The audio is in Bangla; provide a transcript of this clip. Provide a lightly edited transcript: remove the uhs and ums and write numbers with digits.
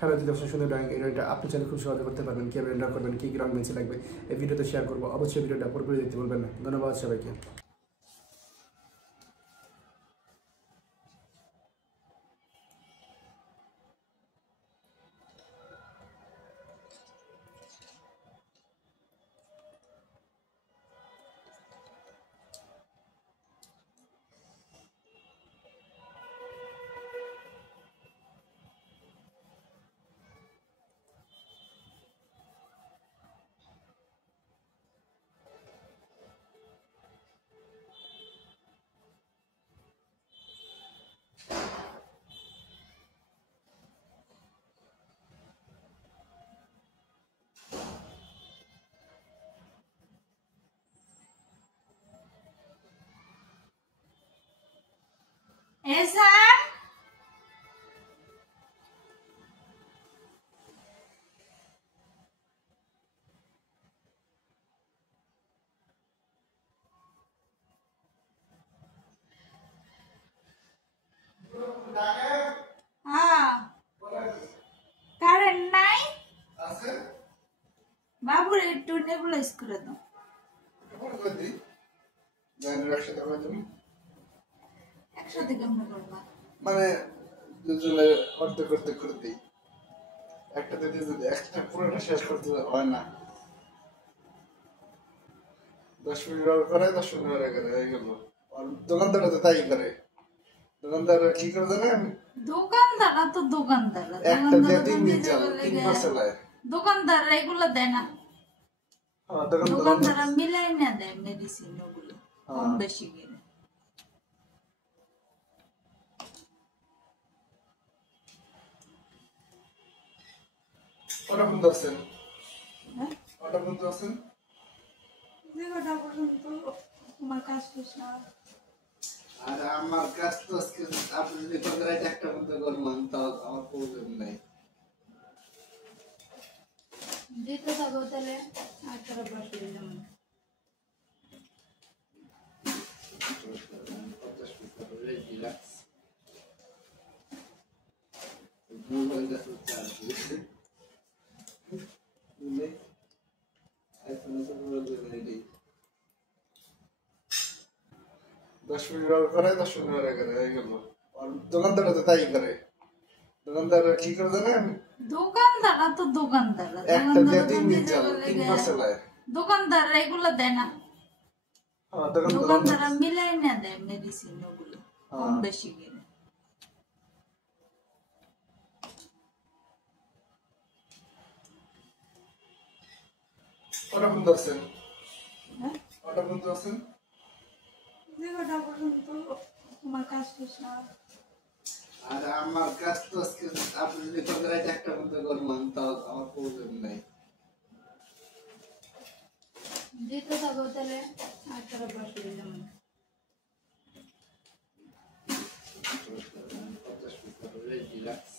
হ্যালো দর্শক, সুন্দর ড্রয়িং এটা আপনি চাইলে খুব সহজে করতে পারবেন। কীভাবে ড্র করবেন, কী কী রং বেছে লাগবে এই ভিডিওতে শেয়ার করবো। অবশ্যই ভিডিওটা পুরোপুরি দেখতে বলবেন না। ধন্যবাদ সবাইকে। এসান হ্যাঁ কারেন্ট নাই আছে বাবুর একটু নেবুলাইজ করে দাও। একসাথে কেমন করবা? মানে দুজনে অর্ধেক করতে করতেই একটাতে দিয়ে যদি একটা পুরোটা শেষ করতে হয় না। 10 মিনিট করে 10 মিনিট করে হয়ে গেল। আর দোকানদাররা তো তাই করে। দোকানদাররা কি করে জানেন? দোকানদাররা তো দোকানদাররা একটা দিয়ে 3 দিন চালায়, 3 মাস চালায়। দোকানদাররা এগুলো দেয় না। দোকানদাররা মিলাই না দেয় মেডিসিন ওগুলো কম বেশি করে। ওটা কোন দর্শন? ওটা কোন দর্শন? যেটা পর্যন্ত তোমার কাজ শেষ না। আর আমার কাজ তো আপনি যদি কতরাইতে একটা মতো করবেন তাও আমার প্রয়োজন নাই। দিতে থাকো তাহলে আর তারা বসে দিলাম। দশ মিনিট করে 10 মিনিট করে হয়ে গেল। আর দোকানদাররা তো তাই করে। দোকানদাররা কি করে জানেন? দোকানদাররা তো দোকানদাররা একটা দিয়ে 3 দিন চালায়, 3 মাস চালায়। দোকানদাররা এগুলো দেয় না। দোকানদাররা মিলাই না দেয় মেডিসিন ওগুলো কম বেশি করে। ওটা কোন দর্শন? ওটা কোন দর্শন? যেটা পর্যন্ত তোমার কাজ শেষ না। আর আমার কাজ তো আপনি যদি কতরাইতে একটা মতো করবেন তাও আমার প্রয়োজন নাই। দিতে থাকো তাহলে আর তারা বসে দিলাম। রিল্যাক্স।